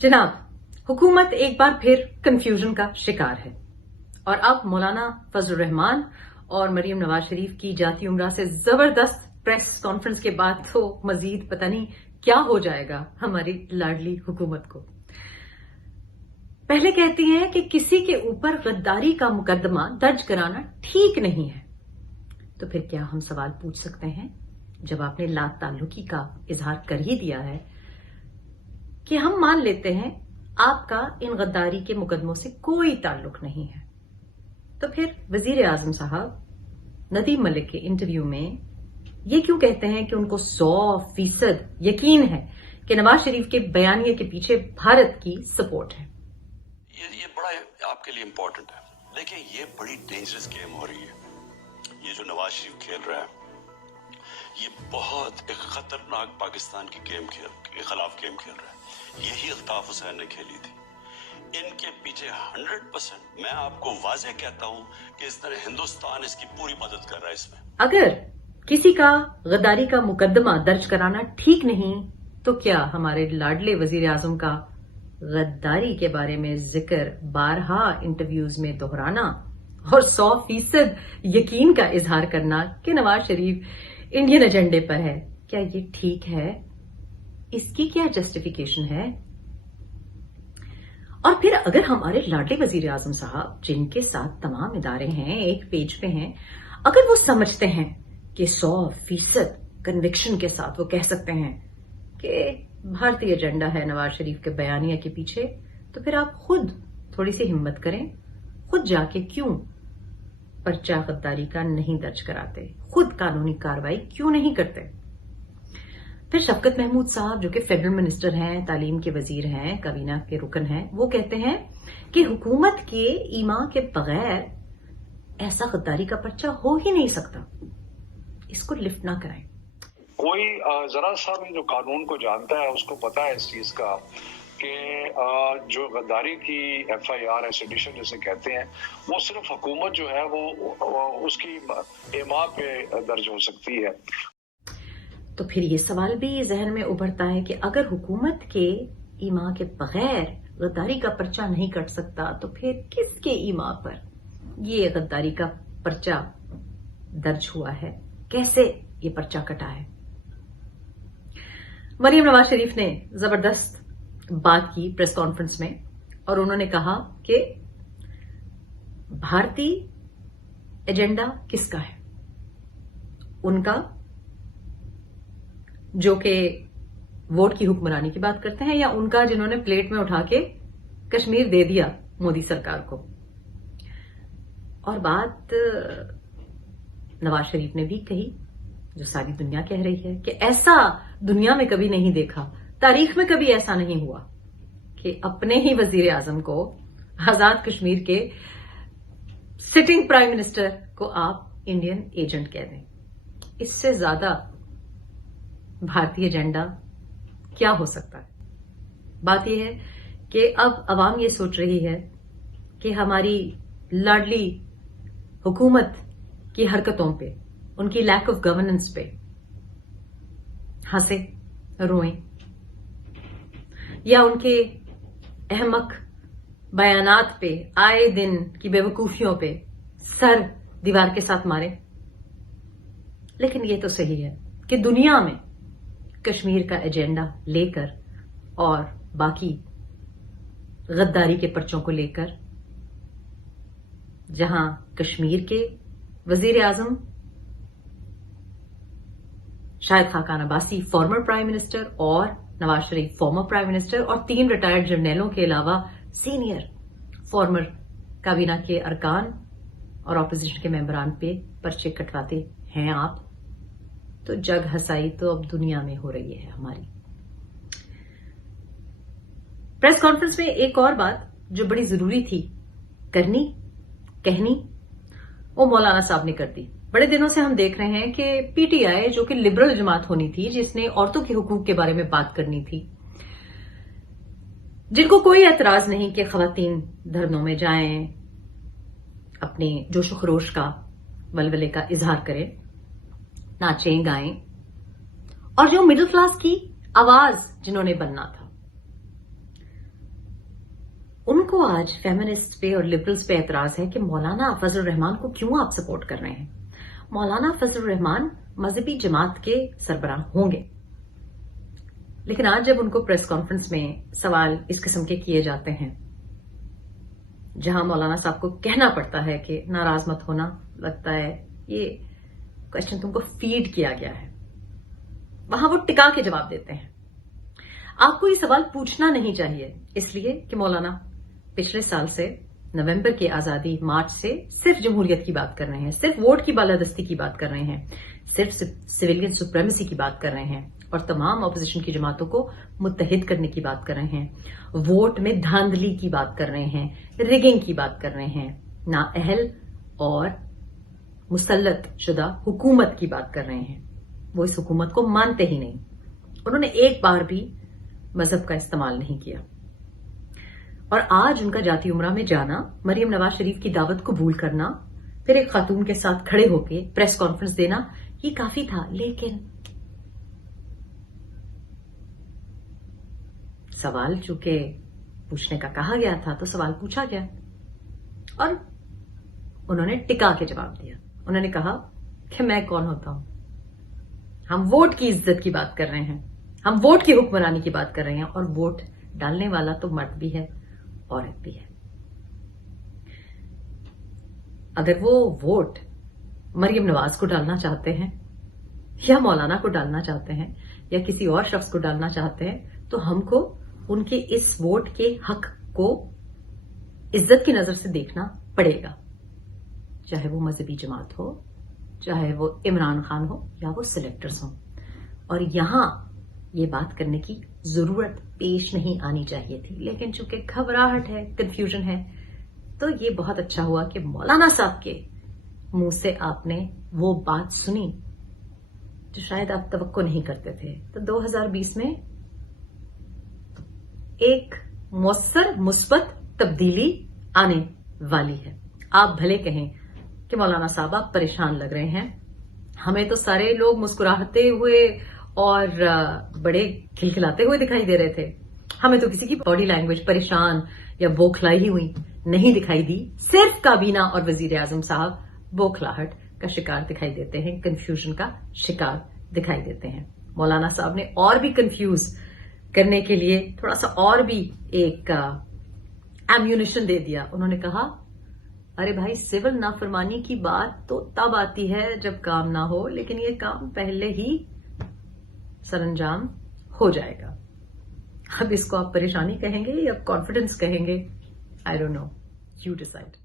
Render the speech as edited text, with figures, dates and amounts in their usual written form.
जनाब, हुकूमत एक बार फिर कंफ्यूजन का शिकार है और अब मौलाना फजल रहमान और मरियम नवाज शरीफ की जाती उम्रा से जबरदस्त प्रेस कॉन्फ्रेंस के बाद तो मजीद पता नहीं क्या हो जाएगा हमारी लाडली हुकूमत को। पहले कहती हैं कि किसी के ऊपर गद्दारी का मुकदमा दर्ज कराना ठीक नहीं है, तो फिर क्या हम सवाल पूछ सकते हैं जब आपने ला ताल्लुकी का इजहार कर ही दिया है कि हम मान लेते हैं आपका इन गद्दारी के मुकदमों से कोई ताल्लुक नहीं है, तो फिर वजीर आजम साहब नदीम मलिक के इंटरव्यू में ये क्यों कहते हैं कि उनको 100% यकीन है कि नवाज शरीफ के बयानिए के पीछे भारत की सपोर्ट है? ये बड़ा आपके लिए इंपॉर्टेंट है। देखिए, ये बड़ी डेंजरस गेम हो रही है। ये जो नवाज शरीफ खेल रहा है, ये बहुत एक खतरनाक पाकिस्तान की के खिलाफ गेम खेल रहा है। यही अल्ताफ हुसैन ने खेली थी। इनके पीछे 100% मैं आपको वाज़ेह कहता हूं कि इस तरह हिंदुस्तान इसकी पूरी मदद कर रहा है इसमें। अगर किसी का गद्दारी का मुकदमा दर्ज कराना ठीक नहीं, तो क्या हमारे लाडले वजीर आजम का गद्दारी के बारे में जिक्र बारहा इंटरव्यूज में दोहराना और 100% यकीन का इजहार करना कि नवाज शरीफ इंडियन एजेंडे पर है, क्या ये ठीक है? इसकी क्या जस्टिफिकेशन है? और फिर अगर हमारे लाडले वजीर आजम साहब, जिनके साथ तमाम इदारे हैं, एक पेज पे हैं, अगर वो समझते हैं कि 100% कन्विक्शन के साथ वो कह सकते हैं कि भारतीय एजेंडा है नवाज शरीफ के बयानिया के पीछे, तो फिर आप खुद थोड़ी सी हिम्मत करें, खुद जाके क्यों पर्चा गद्दारी का नहीं दर्ज कराते, खुद कानूनी कार्रवाई क्यों नहीं करते? फिर शफकत महमूद साहब, जो कि फेडरल मिनिस्टर हैं, तालीम के वजीर हैं, काबीना के रुकन हैं, वो कहते हैं कि हुकूमत के ईमा के बगैर ऐसा गद्दारी का पर्चा हो ही नहीं सकता, इसको लिफ्ट ना कराएं। कोई जरा सा भी जो कानून को जानता है उसको पता है इस चीज का कि जो गद्दारी की FIR सेडिशन जिसे कहते हैं, वो सिर्फ हुकूमत जो है वो उसकी इमा पे दर्ज हो सकती है। तो फिर ये सवाल भी जहन में उभरता है कि अगर हुकूमत के ईमा के बगैर गद्दारी का पर्चा नहीं कट सकता, तो फिर किसके ईमा पर ये गद्दारी का पर्चा दर्ज हुआ है? कैसे ये पर्चा कटा है? मरियम नवाज शरीफ ने जबरदस्त बात की प्रेस कॉन्फ्रेंस में और उन्होंने कहा कि भारतीय एजेंडा किसका है? उनका, जो कि वोट की हुक्मरानी की बात करते हैं, या उनका जिन्होंने प्लेट में उठा के कश्मीर दे दिया मोदी सरकार को? और बात नवाज शरीफ ने भी कही, जो सारी दुनिया कह रही है कि ऐसा दुनिया में कभी नहीं देखा, तारीख में कभी ऐसा नहीं हुआ कि अपने ही वजीर आजम को, आजाद कश्मीर के सिटिंग प्राइम मिनिस्टर को आप इंडियन एजेंट कह दें। इससे ज्यादा भारतीय एजेंडा क्या हो सकता है? बात यह है कि अब अवाम ये सोच रही है कि हमारी लाडली हुकूमत की हरकतों पे, उनकी लैक ऑफ गवर्नेंस पे हंसे, रोएं, या उनके अहमक बयानात पे, आए दिन की बेवकूफियों पे सर दीवार के साथ मारे। लेकिन ये तो सही है कि दुनिया में कश्मीर का एजेंडा लेकर और बाकी गद्दारी के पर्चों को लेकर, जहां कश्मीर के वजीर आजम Shahid Khaqan Abbasi former prime minister और Nawaz Sharif former prime minister और 3 रिटायर्ड जर्नलों के अलावा सीनियर फॉर्मर काबीना के अरकान और ऑपोजिशन के मेंबरान पे पर्चे कटवाते हैं आप, तो जग हसाई तो अब दुनिया में हो रही है हमारी। प्रेस कॉन्फ्रेंस में एक और बात जो बड़ी जरूरी थी कहनी, वो मौलाना साहब ने कर दी। बड़े दिनों से हम देख रहे हैं कि PTI, जो कि लिबरल जमात होनी थी, जिसने औरतों के हुकूक के बारे में बात करनी थी, जिनको कोई एतराज नहीं कि खवातीन धर्मों में जाएं, अपने जोश खरोश का, वलवले का इजहार करें, नाचें गाएं, और जो मिडिल क्लास की आवाज जिन्होंने बनना था, उनको आज फेमिनिस्ट पे और लिबरल्स पे एतराज है कि मौलाना फजल रहमान को क्यों आप सपोर्ट कर रहे हैं। मौलाना फजल रहमान मजहबी जमात के सरबराह होंगे, लेकिन आज जब उनको प्रेस कॉन्फ्रेंस में सवाल इस किस्म के किए जाते हैं जहां मौलाना साहब को कहना पड़ता है कि नाराज मत होना, लगता है ये क्वेश्चन तुमको फीड किया गया है, वहां वो टिका के जवाब देते हैं। आपको ये सवाल पूछना नहीं चाहिए, इसलिए कि मौलाना पिछले साल से नवंबर की आजादी, मार्च से सिर्फ जमहूरियत की बात कर रहे हैं, सिर्फ वोट की बालादस्ती की बात कर रहे हैं, सिर्फ सिविलियन सुप्रीमेसी की बात कर रहे हैं और तमाम अपोजिशन की जमातों को मुत्तहिद करने की बात कर रहे हैं, वोट में धांधली की बात कर रहे हैं, रिगिंग की बात कर रहे हैं, नाअहल और मुसल्लत शुदा हुकूमत की बात कर रहे हैं। वो इस हुकूमत को मानते ही नहीं। उन्होंने एक बार भी मजहब का इस्तेमाल नहीं किया और आज उनका जाती उमरा में जाना, मरियम नवाज शरीफ की दावत कबूल करना, फिर एक खातून के साथ खड़े होकर प्रेस कॉन्फ्रेंस देना, ये काफी था। लेकिन सवाल चूंकि पूछने का कहा गया था तो सवाल पूछा गया और उन्होंने टिका के जवाब दिया। उन्होंने कहा कि मैं कौन होता हूं, हम वोट की इज्जत की बात कर रहे हैं, हम वोट की हुक्मरानी की बात कर रहे हैं और वोट डालने वाला तो मर्द भी है, औरत भी है। अगर वो वोट मरियम नवाज को डालना चाहते हैं या मौलाना को डालना चाहते हैं या किसी और शख्स को डालना चाहते हैं तो हमको उनके इस वोट के हक को इज्जत की नजर से देखना पड़ेगा, चाहे वो मजहबी जमात हो, चाहे वो इमरान खान हो या वो सिलेक्टर्स हो। और यहां ये बात करने की जरूरत पेश नहीं आनी चाहिए थी, लेकिन चूंकि घबराहट है, कंफ्यूजन है, तो ये बहुत अच्छा हुआ कि मौलाना साहब के मुंह से आपने वो बात सुनी जो शायद आप तवक्को नहीं करते थे। तो 2020 में एक मौसर मुस्बत तब्दीली आने वाली है। आप भले कहें कि मौलाना साहब आप परेशान लग रहे हैं, हमें तो सारे लोग मुस्कुराते हुए और बड़े खिलखिलाते हुए दिखाई दे रहे थे, हमें तो किसी की बॉडी लैंग्वेज परेशान या बौखलाई हुई नहीं दिखाई दी। सिर्फ काबीना और वजीर आजम साहब बौखलाहट का शिकार दिखाई देते हैं, कंफ्यूजन का शिकार दिखाई देते हैं। मौलाना साहब ने और भी कंफ्यूज करने के लिए थोड़ा सा और भी एक एम्यूनिशन दे दिया। उन्होंने कहा, अरे भाई, सिविल नाफरमानी की बात तो तब आती है जब काम ना हो, लेकिन ये काम पहले ही सरंजाम हो जाएगा। अब इसको आप परेशानी कहेंगे या कॉन्फिडेंस कहेंगे, I don't know, you decide.